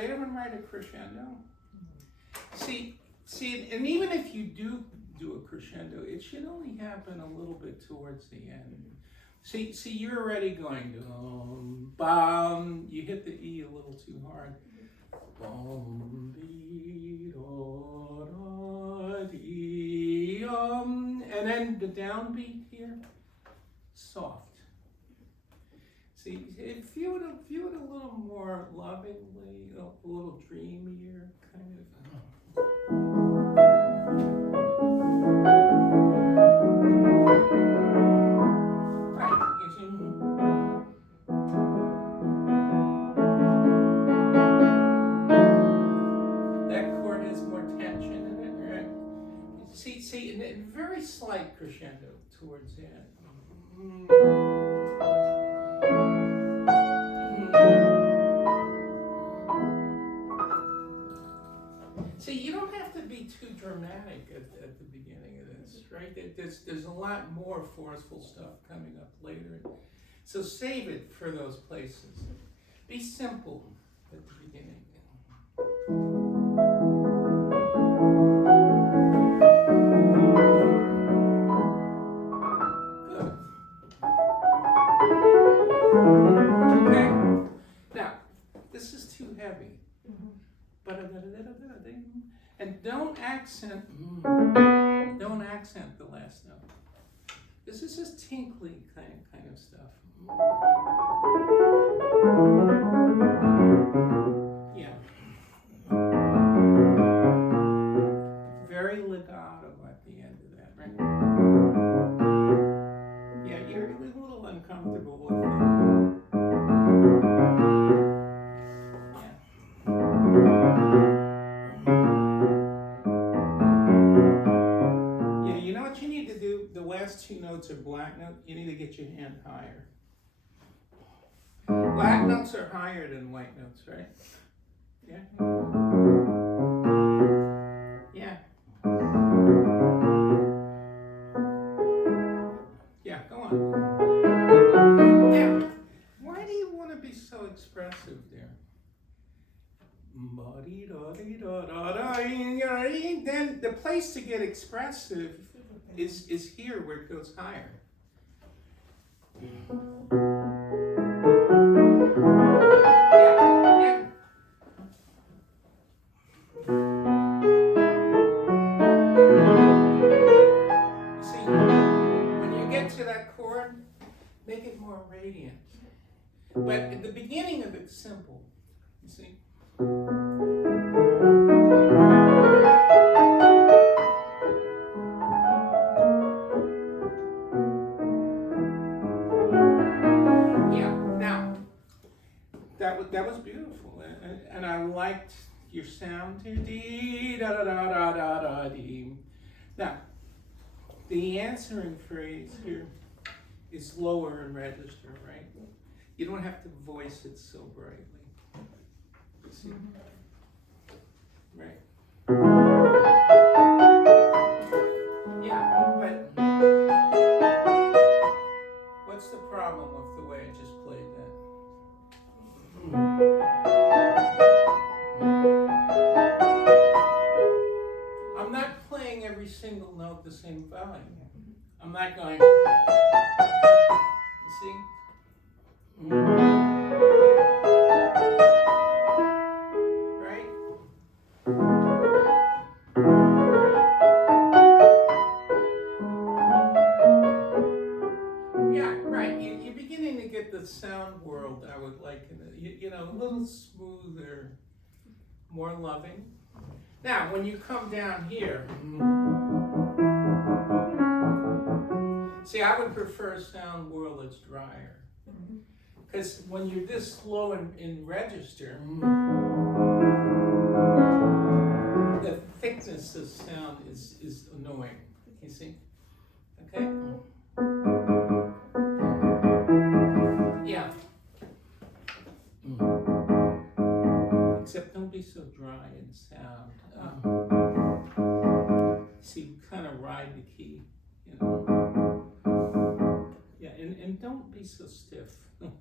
Beethoven write a crescendo? See, and even if you do a crescendo, it should only happen a little bit towards the end. See, you're already going bum. You hit the E a little too hard. Bum, dee, da, da, dee, and then the downbeat here, soft. See, feel it a little more lovingly, a little dreamier, kind of. Right, you see? That chord has more tension in it, right? See, and very slight crescendo towards the end. See, you don't have to be too dramatic at the beginning of this, right? There's a lot more forceful stuff coming up later. So save it for those places. Be simple at the beginning. Good. Okay. Now, this is too heavy. And don't accent the last note. This is just tinkly kind of stuff. Yeah. Very legato at the end of that, right? Yeah, you're a little uncomfortable with it. Two notes are black note, you need to get your hand higher. Black notes are higher than white notes, right? Yeah? Yeah. Yeah, go on. Yeah. Why do you want to be so expressive there? Then the place to get expressive is here where it goes higher. Yeah. See, when you get to that chord, make it more radiant. But at the beginning of it's simple. You see? That was beautiful, and I liked your sound. Dee, da, da, da, da, da, da, dee. Now, the answering phrase here is lower in register, right? You don't have to voice it so brightly. See? Right? Yeah, but what's the problem with the way I just played that? I'm not playing every single note the same volume. I'm not going, you see? Right? Yeah, right. You're beginning to get the sound world I would like, a little smoother, more loving. Now, when you come down here, see, I would prefer a sound world that's drier. Because when you're this low in register, the thickness of sound is annoying. You see? Okay? Yeah. Except don't be so dry in sound. See, you kind of ride the key, Yeah, and don't be so stiff. Okay.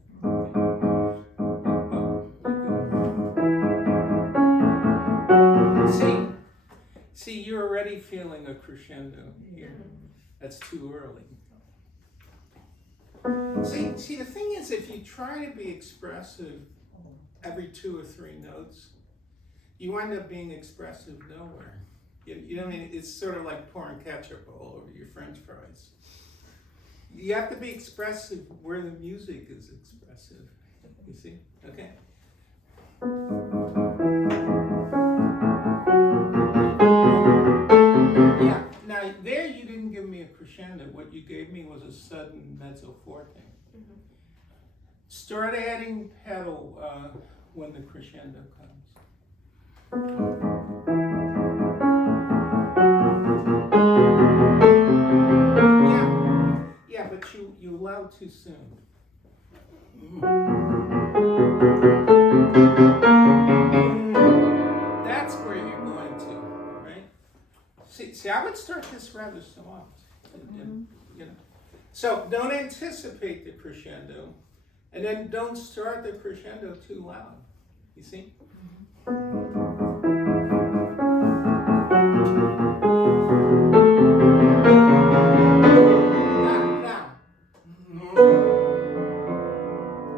a crescendo here. That's too early. See, the thing is, if you try to be expressive every 2 or 3 notes, you wind up being expressive nowhere. You know what I mean? It's sort of like pouring ketchup all over your French fries. You have to be expressive where the music is expressive. You see? Okay? Yeah. Now, there you didn't give me a crescendo. What you gave me was a sudden mezzo forte. Start adding pedal when the crescendo comes. Yeah, but you allowed too soon. That's where you're going to, right? See, I would start this rather soft. You know. So don't anticipate the crescendo, and then don't start the crescendo too loud. You see? Now,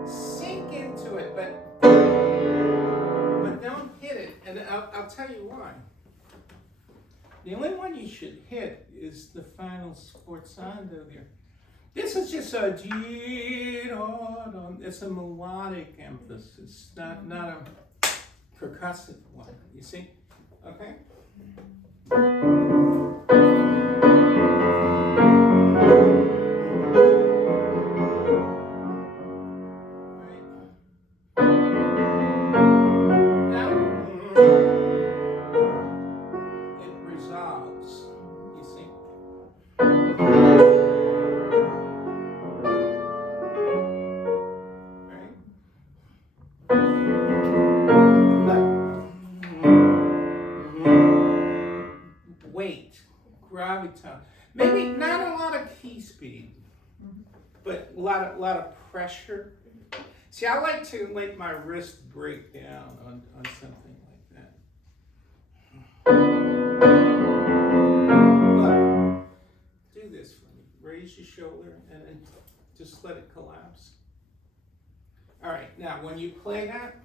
sink into it, but don't hit it. And I'll tell you why. The only one you should hit is the final sforzando there. This is just a it's a melodic emphasis, not a percussive one. You see? Okay? Weight, gravitas. Maybe not a lot of key speed, but a lot of pressure. See, I like to let my wrist break down on something like that. Look, do this for me. Raise your shoulder and then just let it collapse. All right, now when you play that,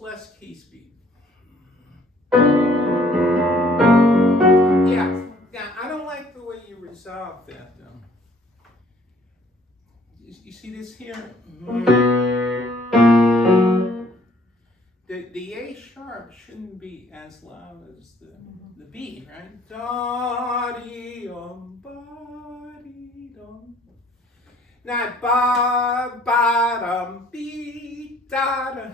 less key speed. Yeah, now I don't like the way you resolve that though. You see this here? The A sharp shouldn't be as loud as the B, right? Da-dee-dum, ba-dee-dum. Not ba-ba-dum, be-da-da.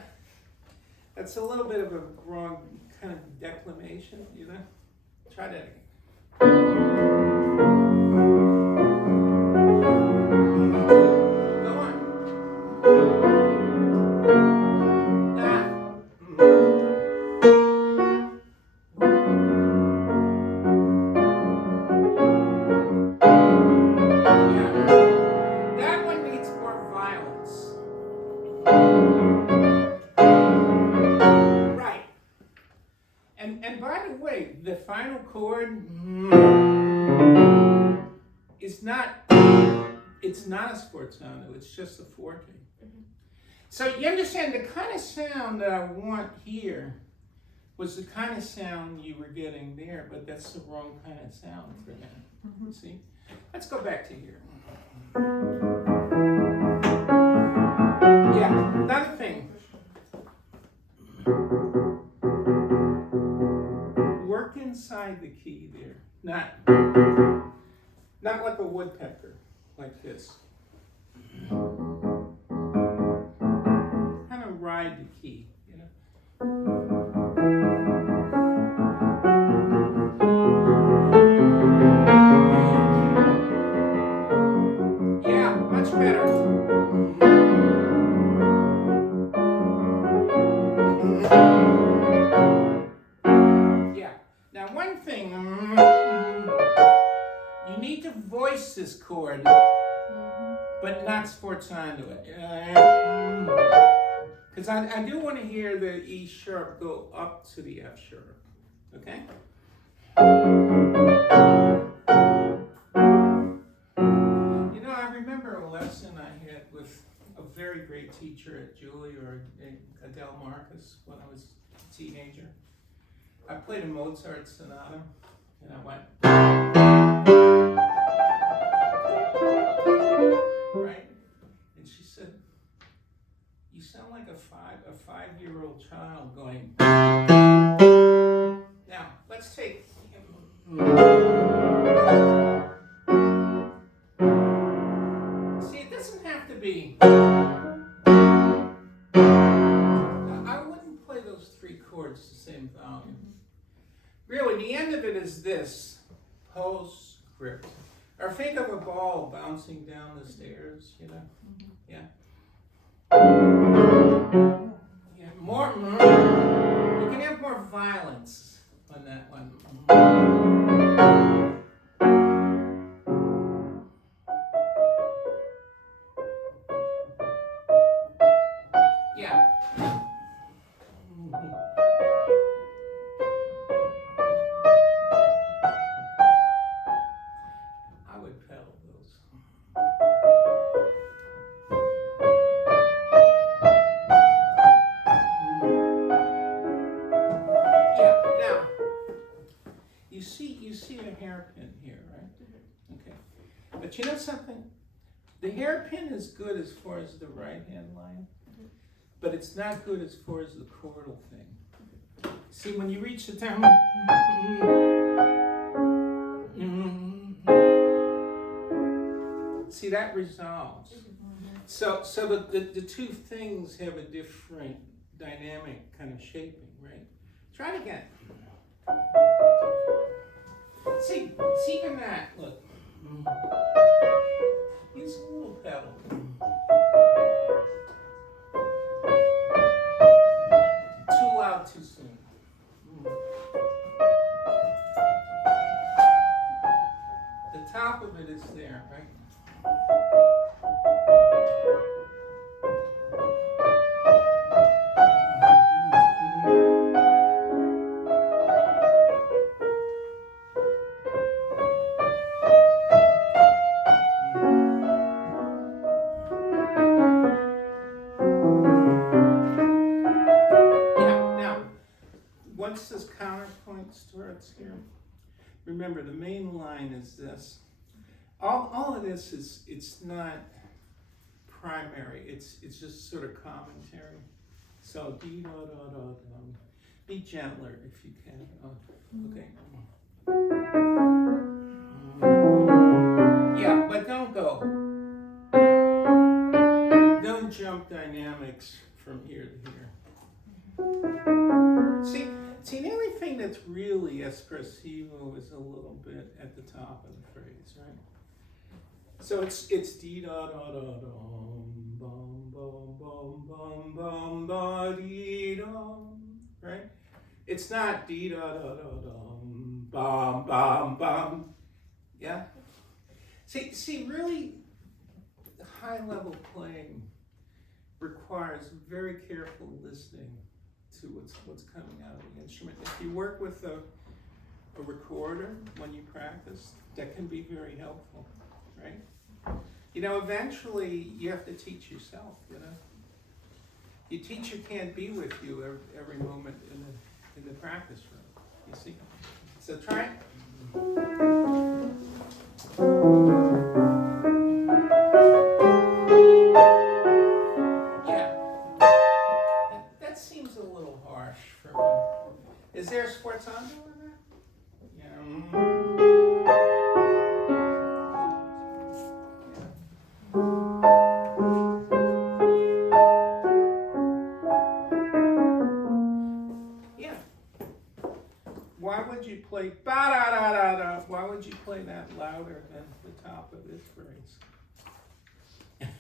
That's a little bit of a wrong kind of declamation, you know? Try that again. Go on. Yeah. That one needs more violence. Right. And by the way, the final chord is not, it's not a sforzando, it's just a forte. So you understand the kind of sound that I want here was the kind of sound you were getting there, but that's the wrong kind of sound for that. See? Let's go back to here. Yeah, another thing. Work inside the key there. Not like a woodpecker, like this. Kind of ride the key, you know. Yeah, much better. chord, but not sforzando it. Because I do want to hear the E sharp go up to the F sharp. Okay? You know, I remember a lesson I had with a very great teacher at Julie or Adele Marcus when I was a teenager. I played a Mozart sonata, and I went, right? And she said, "You sound like a five-year-old child going." Now, let's take. See, it doesn't have to be. I wouldn't play those three chords the same volume. Really, the end of it is this, postscript. Or think of a ball bouncing down the stairs, you know? Yeah. Yeah, more. You can have more violence on that one. Yeah. I would pedal those. Yeah. Now, you see a hairpin here, right? Okay. But you know something? The hairpin is good as far as the right hand line, but it's not good as far as the chordal thing. See, when you reach the tone, see that resolves. So the two things have a different dynamic kind of shaping, right? Try it again. See even that, look. Use a little pedal. Too loud, too soon. The top of it is there, right? Once this counterpoint starts here, remember the main line is this. All of this is, it's not primary, it's just sort of commentary. So dee da da da da. Be gentler if you can. Okay. Yeah, but don't go. Don't jump dynamics from here to here. See, the only thing that's really espressivo is a little bit at the top of the phrase, right? So it's dee da da da dum bum bum bum bum bum ba dee dum, right? It's not dee da da da dum bum bum bum. Yeah. See, really, high level playing requires very careful listening to what's coming out of the instrument. If you work with a recorder when you practice, that can be very helpful, right? You know, eventually you have to teach yourself, you know. Your teacher can't be with you every moment in the practice room, you see. So try it. Is there a sforzando in that? Yeah. Yeah. Why would you play ba da da da da? Why would you play that louder than the top of this phrase?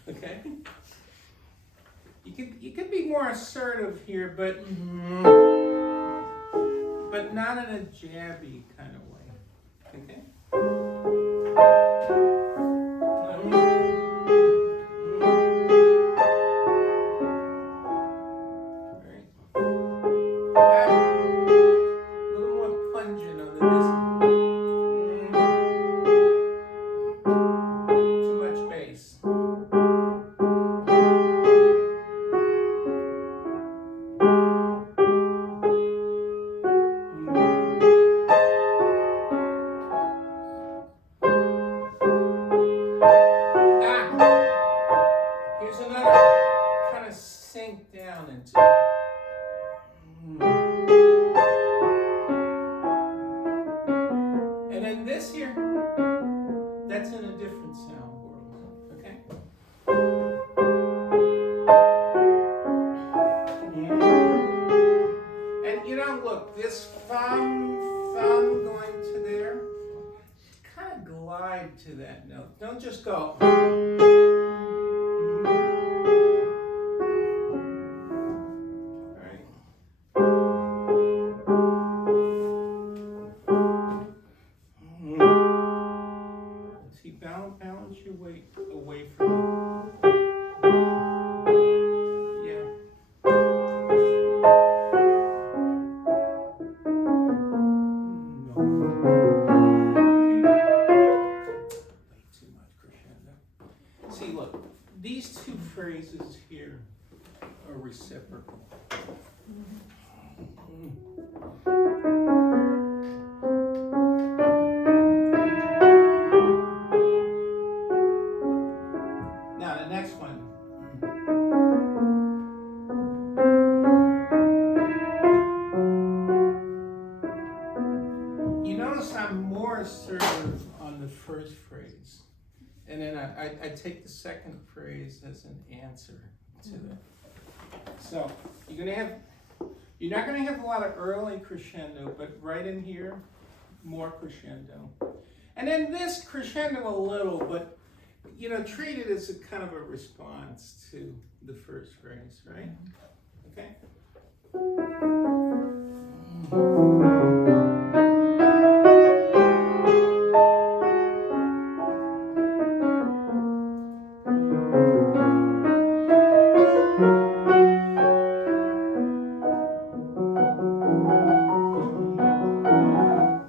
Okay. You could be more assertive here, but not in a jabby kind of way. Okay? sound world. Okay? And you know, look, this thumb going to there, kind of glide to that note. Don't just go. Right? See, balance your weight away from it. Yeah. Way too much crescendo. See, look, these two phrases here are reciprocal. Now, the next one. You notice I'm more assertive on the first phrase. And then I take the second phrase as an answer to that. So you're not gonna have a lot of early crescendo, but right in here, more crescendo. And then this crescendo a little, but treat it as a kind of a response to the first phrase, right? Okay?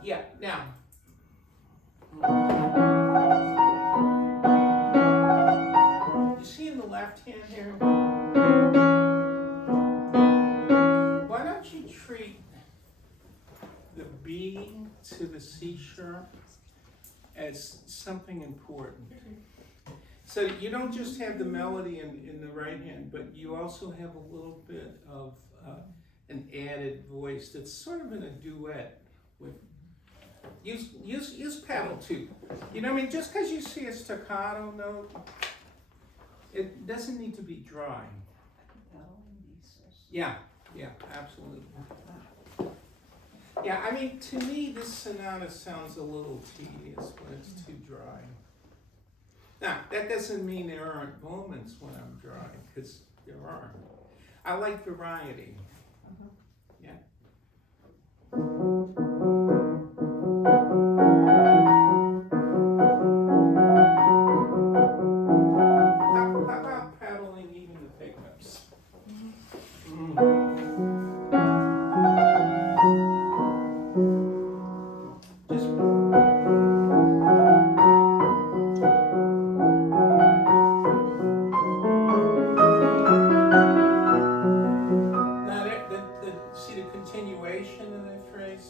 Yeah, now. You see in the left hand here? Why don't you treat the B to the C sharp as something important? So you don't just have the melody in the right hand, but you also have a little bit of an added voice that's sort of in a duet with. Use pedal too. You know what I mean? Just because you see a staccato note, it doesn't need to be dry. Yeah, absolutely. Yeah, I mean, to me, this sonata sounds a little tedious when it's too dry. Now, that doesn't mean there aren't moments when I'm dry, because there are. I like variety. Yeah. How about paddling even the pickups? Now, see the continuation of that phrase?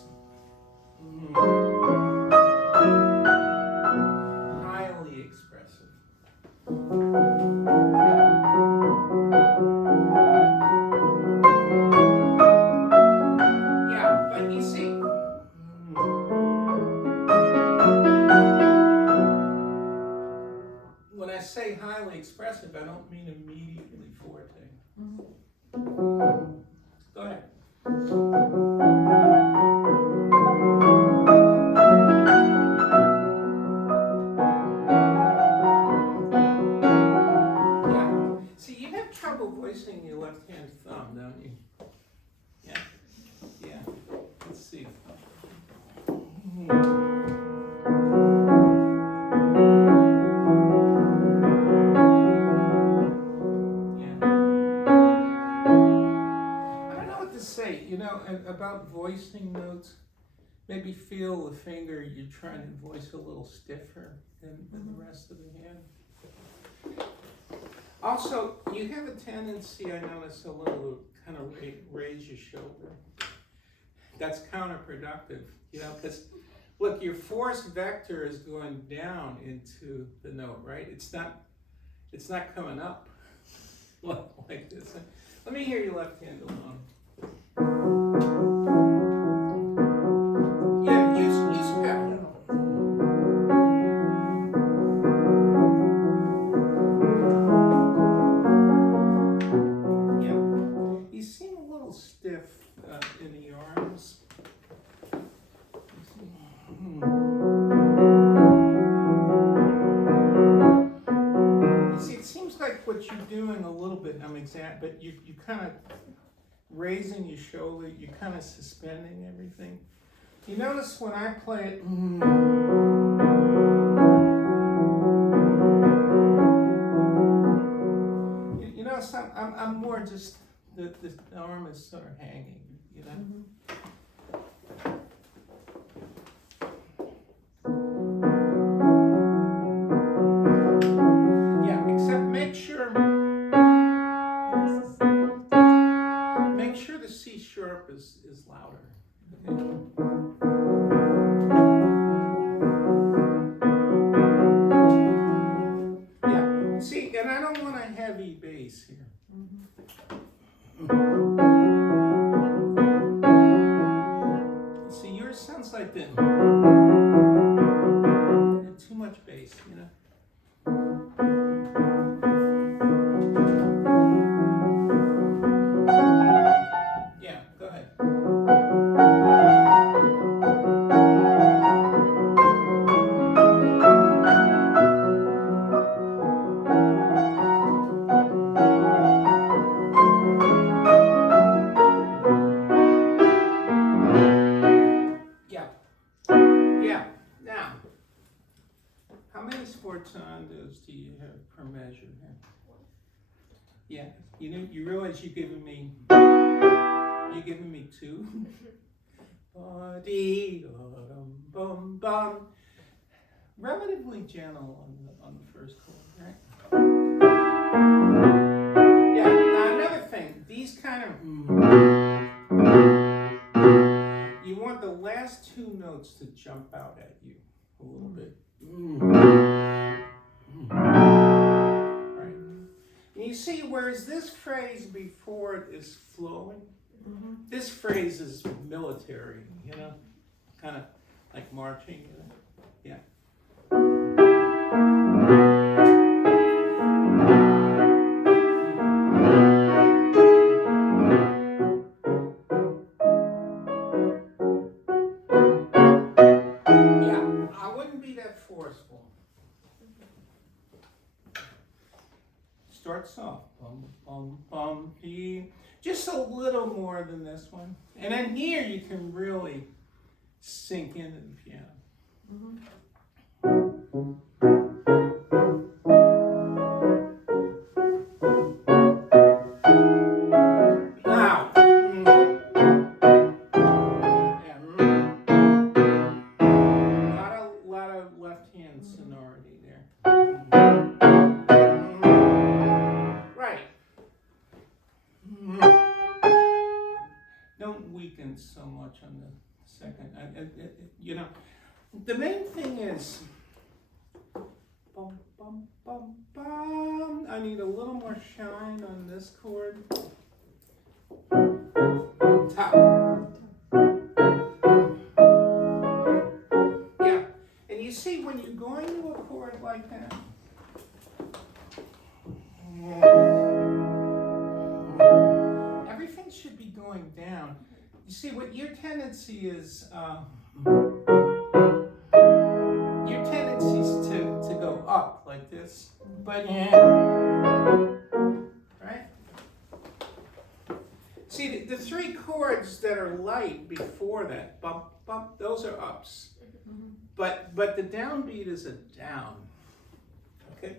Highly expressive. Yeah, but you see, when I say highly expressive, I don't mean immediately forte. Go ahead. Yeah. See, you have trouble voicing your left-hand thumb, don't you? Yeah. Let's see. Say, about voicing notes, maybe feel the finger you're trying to voice a little stiffer than the rest of the hand. Also, you have a tendency, I notice, a little kind of raise your shoulder. That's counterproductive, because look, your force vector is going down into the note, right? It's not coming up like this. Let me hear your left hand alone. Yeah, use pedal. you're doing a little bit, but you kind of raising your shoulder, you're kind of suspending everything. You notice when I play it, you notice I'm more just, the arm is sort of hanging, you know? Yeah, except make sure the C sharp is louder. Okay? Yeah, see, and I don't want a heavy bass here. See, yours sounds like this. And too much bass, you know? Yeah, go ahead. Yeah. Now, how many sforzandos do you have per measure here? Yeah. You realize you're giving me two. Ba-dee-da-dum-bum-bum. Relatively gentle on the first chord, right? Yeah. Now another thing, these kind of you want the last two notes to jump out at you a little bit. Right. And you see, whereas this phrase before it is flowing, this phrase is military, you know, kind of like marching, you know? Yeah. Yeah, I wouldn't be that forceful. Start soft. Bum, bum, bum, he. Just a little more than this one. And then here you can really sink into the piano. Now. Yeah. Lot of left hand sonority there. Right. Don't weaken so much on the second. You know, the main thing is, bum, bum, bum, bum. I need a little more shine on this chord. Top. Yeah, and you see when you're going to a chord like that, everything should be going down. You see what your tendency is, your tendency is to go up like this, but right? See, the three chords that are light before that, bump, bump, those are ups. But the downbeat is a down. Okay?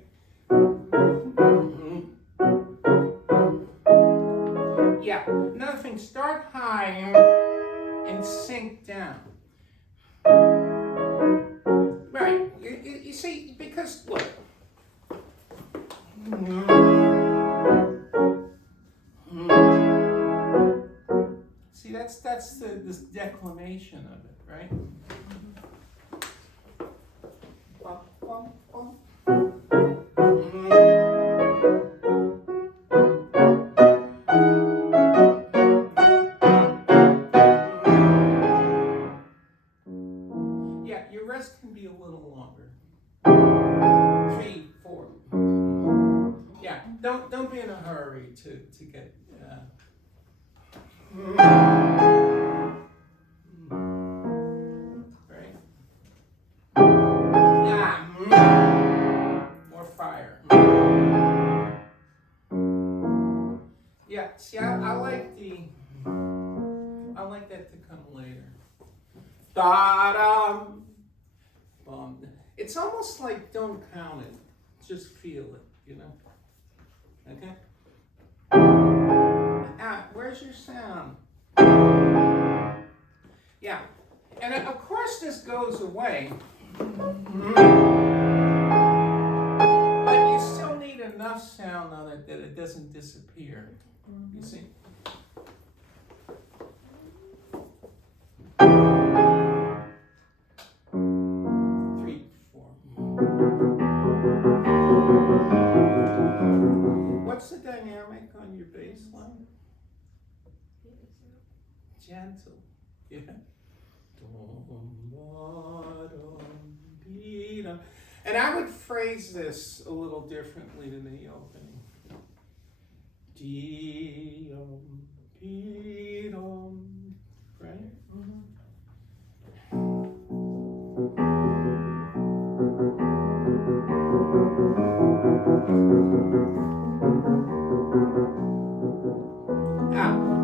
Yeah, another thing, start high and sink down. Right, you see, because, look. See, that's this declamation of it, right? Bum, bum, bum. Yeah, your rest can be a little longer. 3, 4. Yeah, don't be in a hurry to get. Right? Yeah. More fire. see, I like that to come later. Da-dum. It's almost like don't count it, just feel it, you know? Okay? Where's your sound? Yeah. And of course this goes away. But you still need enough sound on it that it doesn't disappear. You see? Three, four. What's the dynamic on your bass line? Gentle. Yeah. And I would phrase this a little differently than the opening. Right?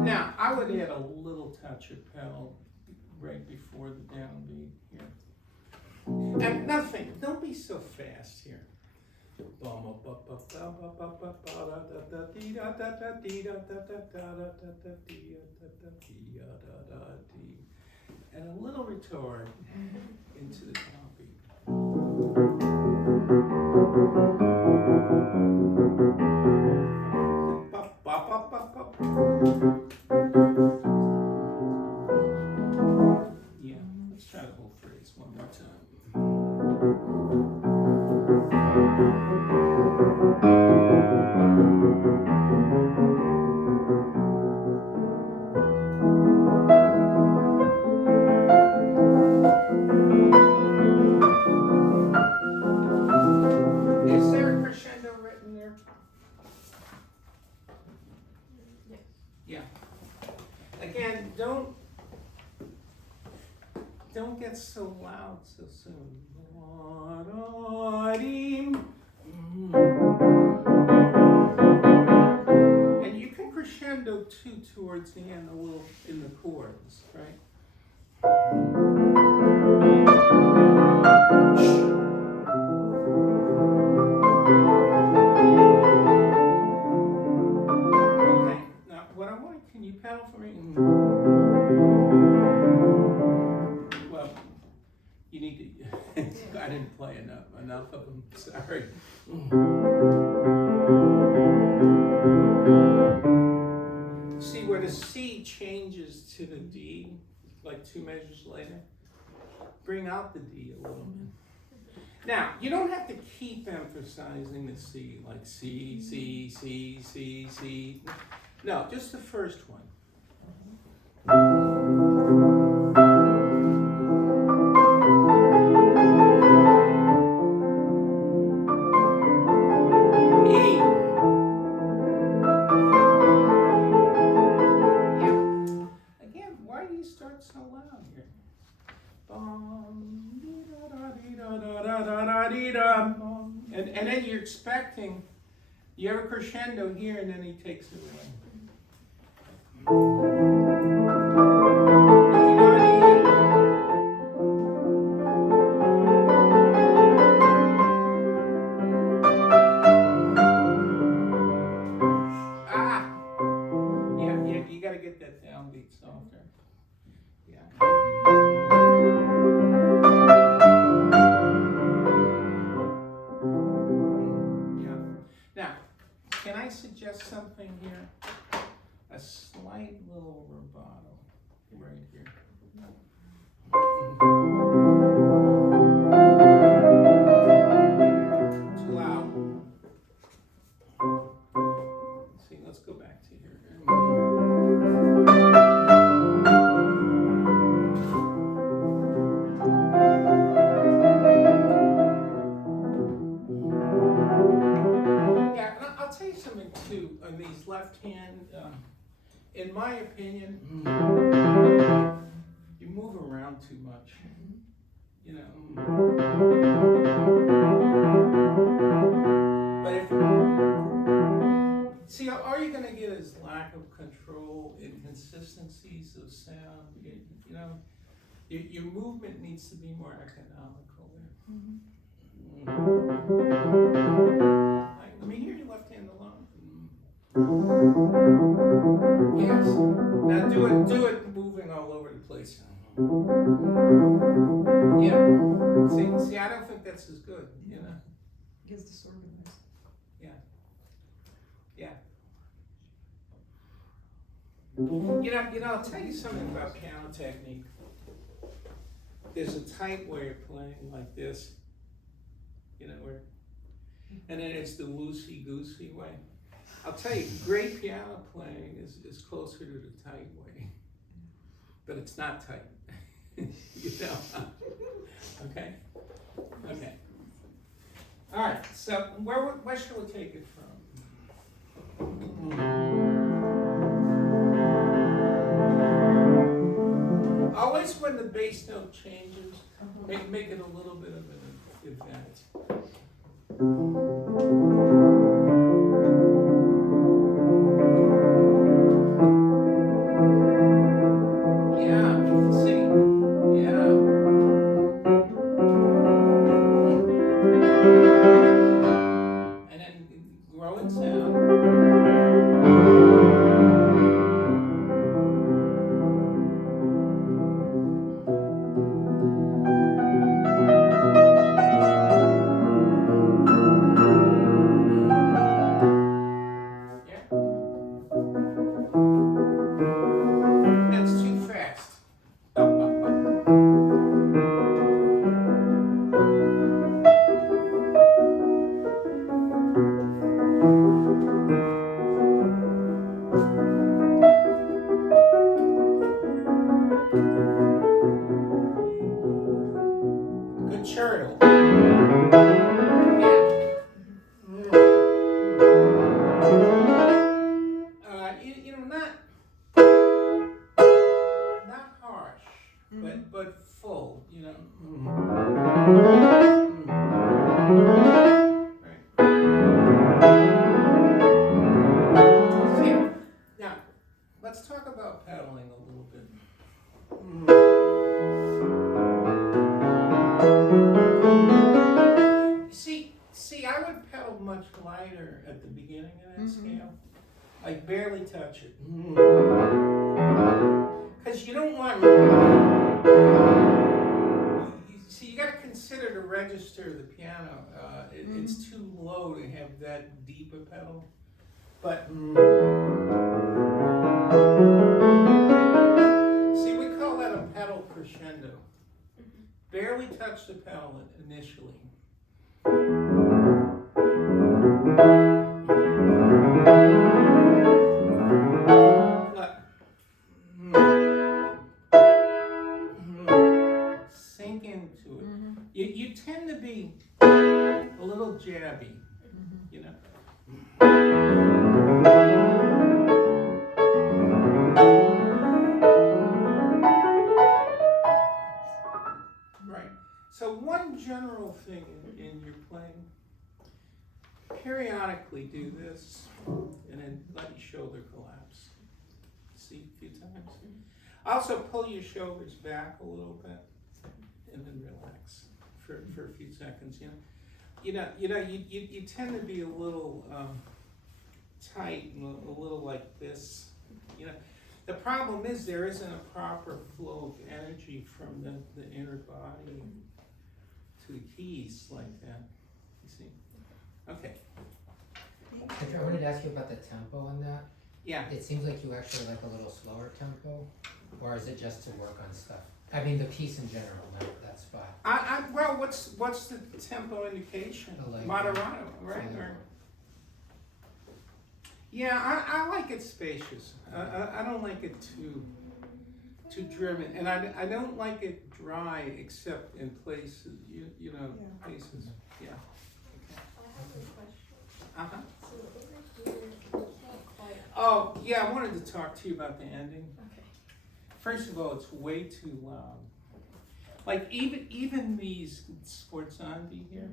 Now, I would add a little touch of pedal right before the downbeat here. And nothing, don't be so fast here. And a little retard into the downbeat. Yeah, let's try the whole phrase one more time. Is there a crescendo written there? Yes. Yeah. Again, don't get so loud so soon. And you can crescendo too towards the end, a little in the chords, right? Okay, now what I want, can you pedal for me? Well, you need to, I didn't play enough of them, sorry. See where the C changes to the D, like 2 measures later? Bring out the D a little bit. Now, you don't have to keep emphasizing the C, like C, C, C, C, C. No, just the first one. Start so loud here. And then you're expecting, you have a crescendo here and then he takes it away. Yeah, you gotta get that downbeat softer. Yeah. Now, can I suggest something here? A slight little rubato right here. Too loud. See, let's go back to here. I'll tell you something too, on these left hand, in my opinion, you move around too much, you know. But if, see, all you're gonna get is lack of inconsistencies of sound. You know, your movement needs to be more economical there. Let me hear your left hand alone. Yes. Now do it moving all over the place. Yeah. See, I don't think that's as good, you know. Gets disorganized. Yeah. Yeah. You know, I'll tell you something about piano technique. There's a tight way of playing like this, you know, and then it's the loosey-goosey way. I'll tell you, great piano playing is closer to the tight way, but it's not tight, you know. Okay? Okay. All right, so where shall we take it from? Always when the bass note changes, make it a little bit of an event. Yeah, see, yeah. And then growing sound. That's too fast. Good churtle. Yeah. You know, not harsh, but full. You know. Right. See, now, let's talk about pedaling a little bit. See, I would pedal much lighter at the beginning of that scale. Like barely touch it. Because you don't want. You got to consider the register of the piano. It's too low to have that deep a pedal. But see, we call that a pedal crescendo. Barely touch the pedal initially. Sink into it. You tend to be a little jabby, you know. Right. So one general thing in your playing, periodically do this, and then let your shoulder collapse. See a few times. Also pull your shoulders back a little bit, and then relax for a few seconds. You tend to be a little tight and a little like this. You know, the problem is there isn't a proper flow of energy from the inner body to the keys like that. You see? Okay. I wanted to ask you about the tempo on that. Yeah. It seems like you actually like a little slower tempo, or is it just to work on stuff? I mean, the piece in general, not that spot. Well, what's the tempo indication? Like, Moderato, right? Yeah, I like it spacious. I don't like it too driven, and I don't like it dry except in places, you know, places. Yeah. I have a question. So over here, you can't quite. Oh, yeah, I wanted to talk to you about the ending. Okay. First of all, it's way too loud. Like even these sforzandi here.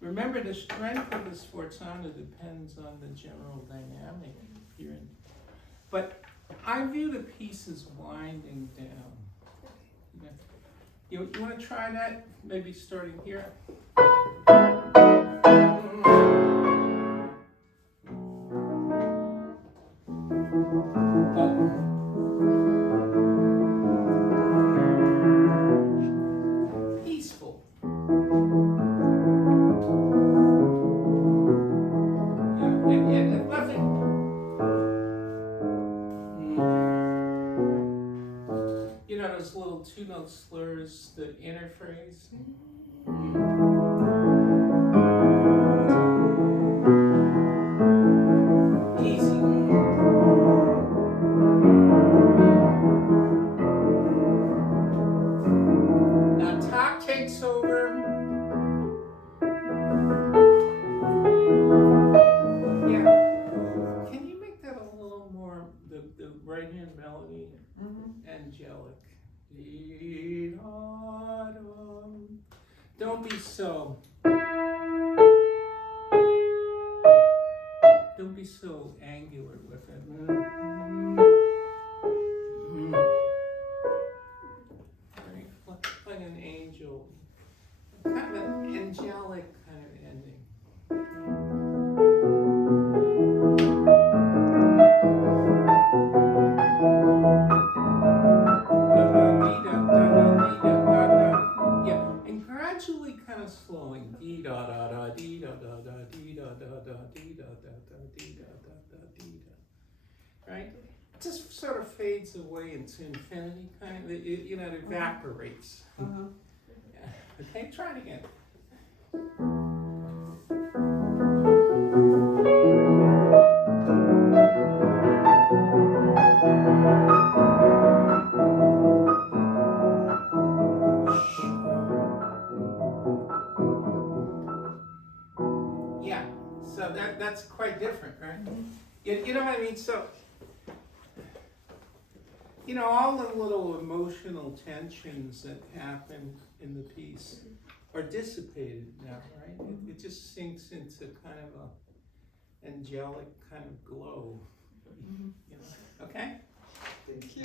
Remember, the strength of the sforzando depends on the general dynamic here. But I view the piece as winding down. Yeah. You want to try that? Maybe starting here. Peaceful. Yeah, and nothing. You know those little two-note slurs, the inner phrase? Easy. Now top takes over. Yeah. Can you make that a little more, the right hand melody, angelic? Don't be so. Don't be so angular with it. Right? Like an angel. Kind of an angelic kind of ending. Yeah, and gradually kind of slowing. Dee da da da dee da da da dee da da da dee da da da dee da da da dee da. Right? It just sort of fades away into infinity, kind of. It evaporates. Yeah. Okay, try it again. Yeah, so that's quite different, right? You know what I mean? So, all the little emotional tensions that happen in the piece are dissipated now, right? It just sinks into kind of a angelic kind of glow. Okay? Thank you.